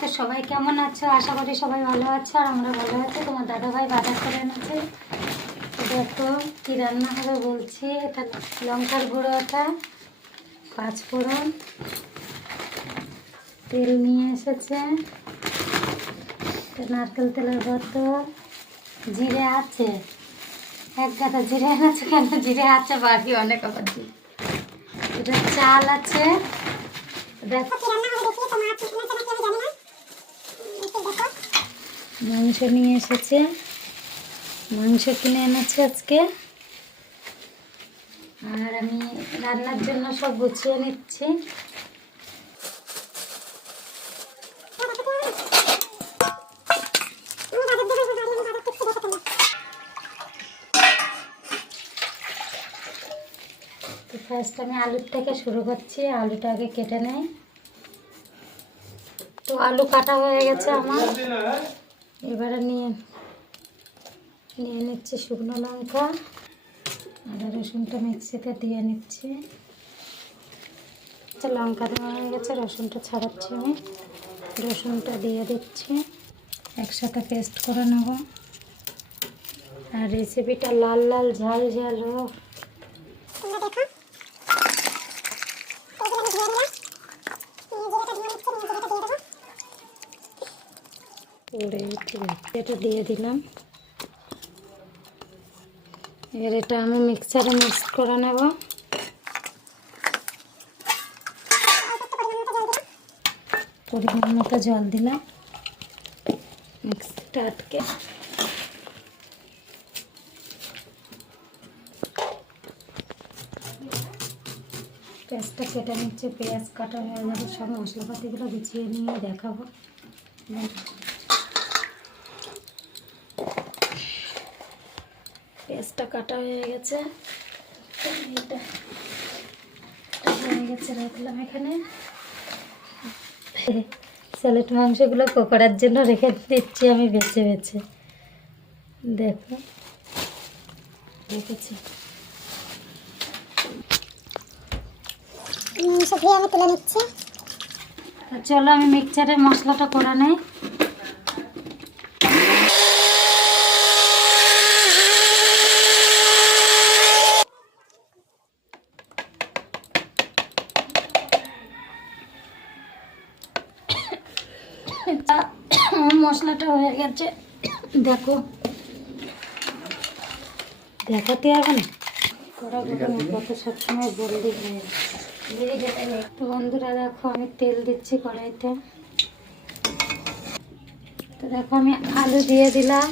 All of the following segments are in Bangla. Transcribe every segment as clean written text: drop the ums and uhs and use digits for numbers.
তো সবাই কেমন আছো? আশা করি সবাই ভালো আছো আর আমরা ভালো আছি। তোমার দাদাভাই বাজার করে এনেছে। তো দেখো কী রান্না হবে বলছি। এটা লঙ্কার গুঁড়ো, এটা পাঁচফোড়ন, তেল নিয়ে এসেছে, নারকেল তেলের বোতল, জিরে আছে, এক গাদা জিরে এনেছে। কেন জিরে আছে বাকি অনেক, আবার জিরে, এটা চাল আছে। দেখো মাংস নিয়ে এসেছে, মাংস কিনে এনেছে আজকে। আর আমি রান্নার জন্য সব গুছিয়ে নিচ্ছি। তো ফার্স্ট আমি আলুর থেকে শুরু করছি। আলুটা আগে কেটে নেই। তো আলু কাটা হয়ে গেছে আমার। এবারে নিয়ে নিচ্ছি শুকনো লঙ্কা, আদা রসুনটা মিক্সিতে দিয়ে নিচ্ছি। লঙ্কা দেওয়া হয়ে গেছে, রসুনটা ছাড়াচ্ছি আমি। রসুনটা দিয়ে দিচ্ছি, একসাথে পেস্ট করে নেব। আর রেসিপিটা লাল লাল ঝাল ঝাল হোক। এটা দিয়ে দিলাম। এবার এটা আমি মিক্সারে মিক্স করে নেব। পরিমাণ মতো জল দিলাম, মিক্সটা আটকে। পেঁয়াজটা কেটে নিচ্ছে, পেঁয়াজ কাটা হয়ে যাবে। সব মশলাপাতিগুলো গুছিয়ে নিয়ে দেখাবো। পেঁয়াজটা কাটা হয়ে গেছে, এটা হয়ে গেছে, রাখলাম এখানে। স্যালাড মাংসগুলো পকোড়ার জন্য রেখে দিচ্ছি আমি বেছে বেছে। দেখো রেখেছি। মাংস ধুয়ে আমি তুলে নিচ্ছি। চলো আমি মিক্সচারে মশলাটা করে নেই। মশলাটা হয়ে গেছে, দেখো দেখাতে হবে না, কড়া কত সবসময় বললি হয়ে। তো বন্ধুরা দেখো আমি তেল দিচ্ছি কড়াইতে। তো দেখো আমি আলু দিয়ে দিলাম।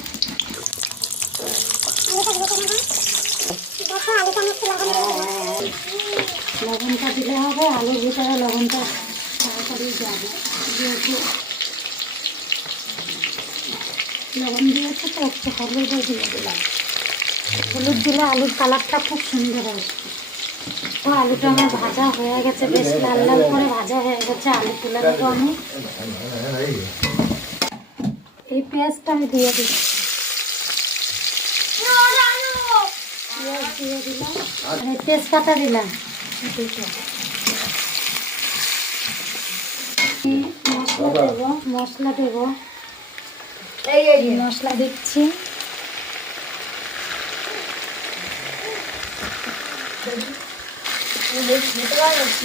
লবণটা দিলে হবে, আলুর ভিতরে লবণটা তাড়াতাড়ি যাবে। যেহেতু লবণ দিয়েছে তো একটু হলুদও দিয়ে দিলাম। হলুদ দিলে আলুর কালারটা খুব সুন্দর আসবে। ও আলুটা আমার ভাজা হয়ে গেছে, বেশ লাল লাল করে ভাজা হয়ে গেছে। আলু তুলে নেবো আমি। এই পেঁয়াজটা আমি দিয়ে দিই, পেঁয়াজ দিয়ে দিলাম আর তেজপাতা দিলাম। মশলা দেবো, মশলা দেবো, মশলা দিচ্ছি।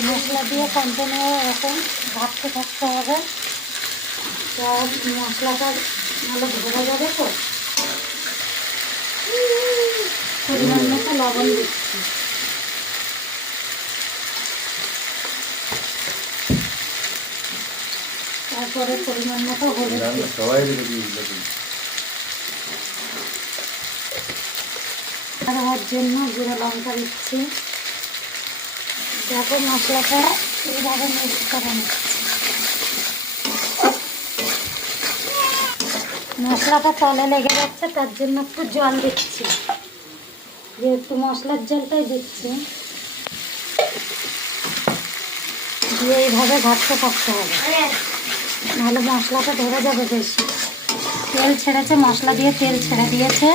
মশলা দিয়ে কন্টিনিউ এরকম ভাজতে থাকতে হবে। তো মশলাটা ভালো ভরে যাবে। তো পরিমাণ মতো লবণ দিচ্ছি। তারপরে পরিমাণ মতো হলুদ হওয়ার জন্য জিরা লঙ্কা দিচ্ছি। দেখো মশলাটা এইভাবে মিক্স করে নিচ্ছি। মশলাটা তলে লেগে যাচ্ছে, তার জন্য একটু জল দিচ্ছি। যেহেতু মশলার জলটাই দিচ্ছি, দিয়ে এইভাবে ঘাটতে থাকতে হবে, নাহলে মশলাটা ধরে যাবে বেশি। তেল ছেড়েছে, মশলা দিয়ে তেল ছেড়ে দিয়েছে।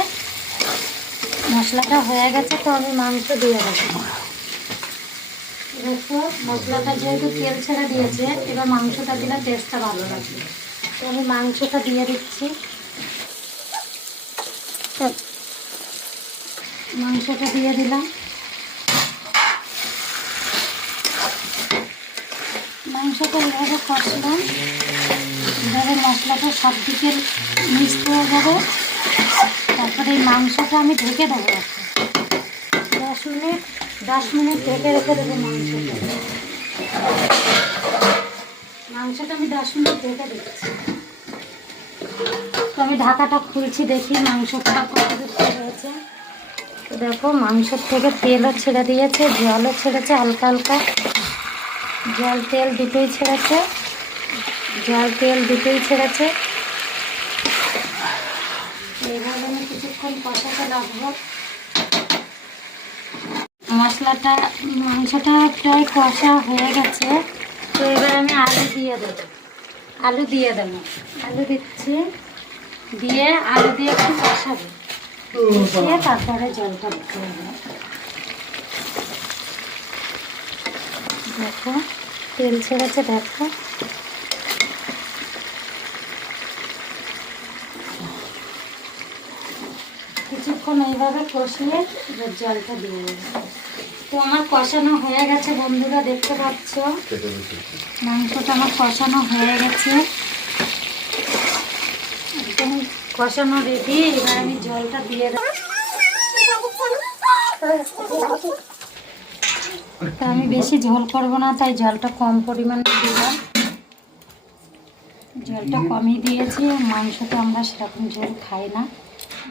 মশলাটা হয়ে গেছে, তো আমি মাংস দিয়ে দেবো। দেখো মশলাটা যেহেতু তেল ছেড়ে দিয়েছে, এবার মাংসটা দিলে টেস্টটা ভালো লাগবে। তো আমি মাংসটা দিয়ে দিচ্ছি। মাংসটা দিয়ে দিলাম। মাংসটা এভাবে কষলাম, এভাবে মশলাটা সব দিকে মিক্সড হয়ে যাবে। তারপরে এই মাংসটা আমি ঢেকে দেবো 10 মিনিট ঢেকে রেখে দেবো। মাংসটা আমি 10 মিনিট ঢেকে দিচ্ছি। তো আমি ঢাকাটা খুলছি, দেখি মাংসটা কতদূর হয়েছে। তো দেখো মাংসের থেকে তেলও ছেড়ে দিয়েছে, জলও ছেড়েছে হালকা হালকা। জল তেল দুটোই ছেড়েছে, জল তেল দুটোই ছেড়েছে। এইভাবে আমি কিছুক্ষণ কষাতে লাগবো। মশলাটা মাংসটা প্রায় কষা হয়ে গেছে। তো এবার আমি আলু দিয়ে দেবো। আলু দিচ্ছি, দিয়ে আলু দিয়ে একটু কষাবো, কষিয়ে তারপরে জলটা দিতে হবে। দেখো তেল ছেড়েছে, দেখো কিছুক্ষণ এইভাবে কষিয়ে এবার জলটা দিয়ে দেবো। তো আমার কষানো হয়ে গেছে বন্ধুরা, দেখতে পাচ্ছ মাংসটা আমার কষানো হয়ে গেছে, একদম কষানো রেডি। এবার আমি জলটা দিয়ে দেবো। তো আমি বেশি ঝোল করবো না, তাই জলটা কম পরিমাণে দিলাম। জলটা কমই দিয়েছি, মাংসটা আমরা সেরকম ঝোল খাই না,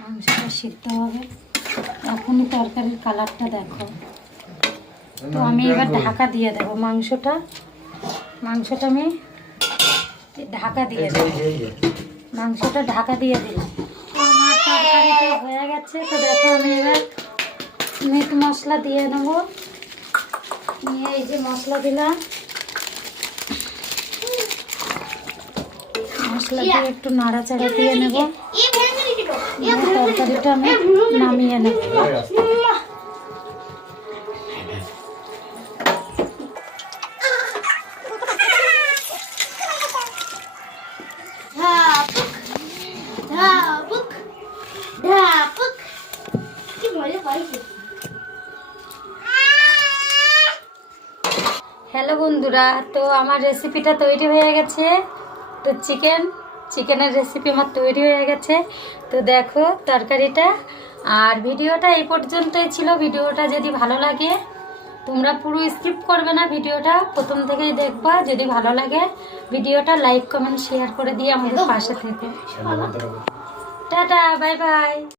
মাংসটা সিদ্ধ হবে। এখনই তরকারির কালারটা দেখো। তো আমি এবার ঢাকা দিয়ে দেবো। মাংসটা আমি ঢাকা দিয়ে দেবো। মাংসটা ঢাকা দিয়ে দিলাম। তো আমার তরকারিটা হয়ে গেছে। তো দেখো আমি এবার মিট মশলা দিয়ে নেবো। নিয়ে এই যে মশলা দিলাম, মশলা দিয়ে একটু নাড়াচাড়া দিয়ে নেব। তরকারিটা আমি নামিয়ে নেব। হ্যালো বন্ধুরা, তো আমার রেসিপিটা তৈরি হয়ে গেছে। তো চিকেনের রেসিপি আমার তৈরি হয়ে গেছে। তো দেখো তরকারিটা। আর ভিডিওটা এই পর্যন্তই ছিল। ভিডিওটা যদি ভালো লাগে তোমরা পুরো স্কিপ করবে না, ভিডিওটা প্রথম থেকেই দেখবা। যদি ভালো লাগে ভিডিওটা লাইক কমেন্ট শেয়ার করে দিয়ে আমাদের পাশে থেকো। Tata, bye bye.